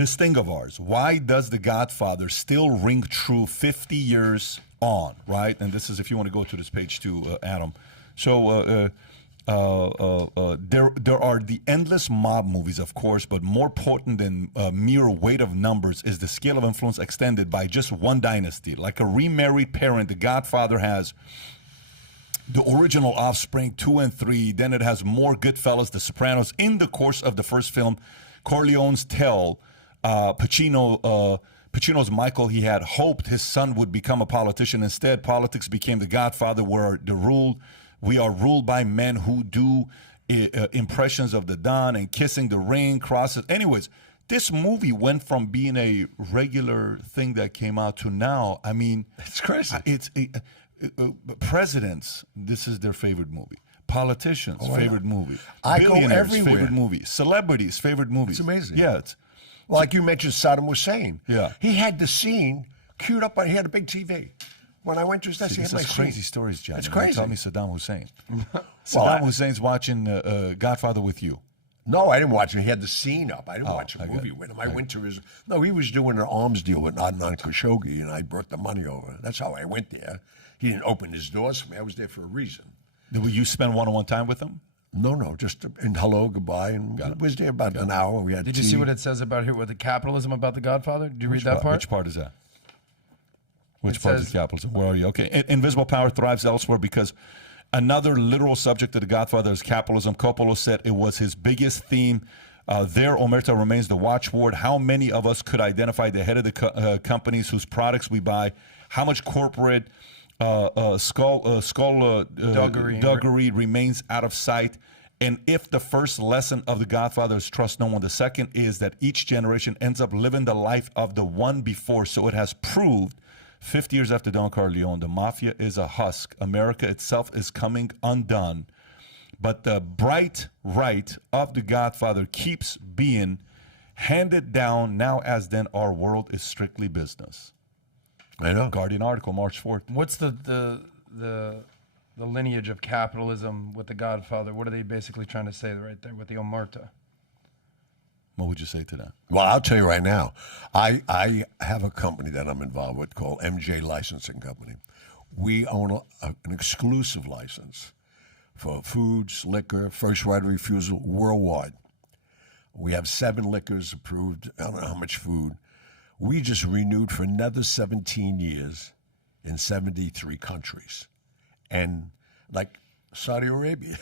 this thing of ours. Why does The Godfather still ring true 50 years on, right? And this is, if you want to go to this page too, Adam. So there are the endless mob movies, of course, but more potent than mere weight of numbers is the scale of influence extended by just one dynasty. Like a remarried parent, The Godfather has the original Offspring 2 and 3. Then it has more Goodfellas, The Sopranos. In the course of the first film, Corleone's tell, Pacino's Michael, he had hoped his son would become a politician. Instead, politics became The Godfather, where we are ruled by men who do impressions of the Don and kissing the ring, crosses. Anyways, this movie went from being a regular thing that came out to now. I mean, it's crazy. Presidents, this is their favorite movie. Politicians, favorite movie. I go Billionaires, everywhere. favorite movie. Celebrities, favorite movies. It's amazing. Yeah. Like you mentioned Saddam Hussein. Yeah. He had the scene queued up. He had a big TV. When I went to his desk, he had my crazy scene. stories, Gianni. It's crazy. Tell me Saddam Hussein. Saddam Hussein's watching Godfather with you. No, I didn't watch him. He had the scene up. I didn't watch a movie with him. I went to his... No, he was doing an arms deal with Adnan Khashoggi, and I brought the money over. That's how I went there. He didn't open his doors for me. I was there for a reason. Did you spend one-on-one time with him? No, just in hello, goodbye, and was there about an hour. We had Did you see what it says about here with the capitalism about the Godfather? Did you read that part? Which part is that? Which part is capitalism? Where are you? Okay. Invisible power thrives elsewhere because another literal subject of the Godfather is capitalism. Coppola said it was his biggest theme. There, omerta remains the watchword. How many of us could identify the head of the companies whose products we buy? How much corporate skullduggery remains out of sight? And if the first lesson of the Godfather is trust no one, the second is that each generation ends up living the life of the one before. So it has proved 50 years after Don Corleone, the mafia is a husk. America itself is coming undone. But the bright right of the Godfather keeps being handed down now as then our world is strictly business. I know. Guardian article, March 4th. What's the lineage of capitalism with the Godfather? What are they basically trying to say right there with the omerta? What would you say to that? Well, I'll tell you right now. I have a company that I'm involved with called MJ Licensing Company. We own an exclusive license for foods, liquor, first right of refusal worldwide. We have 7 liquors approved. I don't know how much food. We just renewed for another 17 years in 73 countries. And like Saudi Arabia,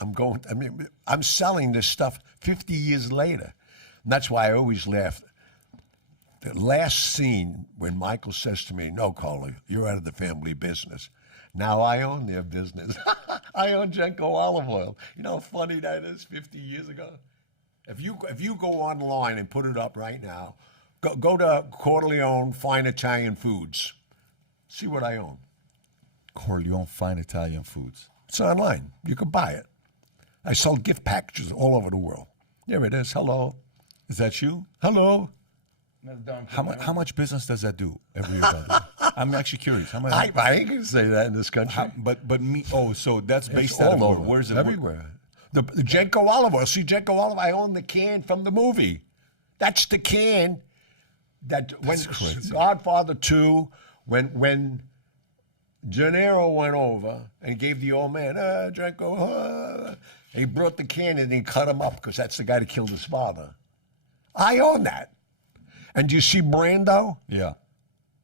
I'm selling this stuff 50 years later. And that's why I always laugh. The last scene when Michael says to me, no, Carly, you're out of the family business. Now I own their business. I own Genco Olive Oil. You know how funny that is 50 years ago? If you go online and put it up right now, go to Corleone Fine Italian Foods. See what I own. Corleone Fine Italian Foods. It's online. You can buy it. I sell gift packages all over the world. There it is. Hello. Is that you? Hello. How much business does that do every year? By the way? I'm actually curious. How much? I ain't gonna say that in this country. But me. Oh, so that's based It's out of all where? over. Where's it? Everywhere. The Genco Olive Oil. See, Genco Olive. I own the can from the movie. That's the can that when Godfather 2, when De Niro went over and gave the old man Genco. He brought the can and he cut him up because that's the guy that killed his father. I own that. And do you see Brando? Yeah.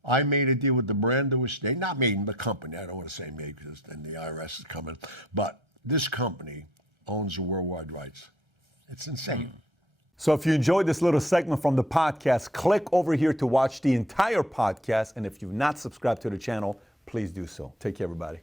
I made a deal with the Brando estate. Not me, the company. I don't want to say me because then the IRS is coming. But this company owns the worldwide rights. It's insane. So if you enjoyed this little segment from the podcast, click over here to watch the entire podcast. And if you've not subscribed to the channel, please do so. Take care, everybody.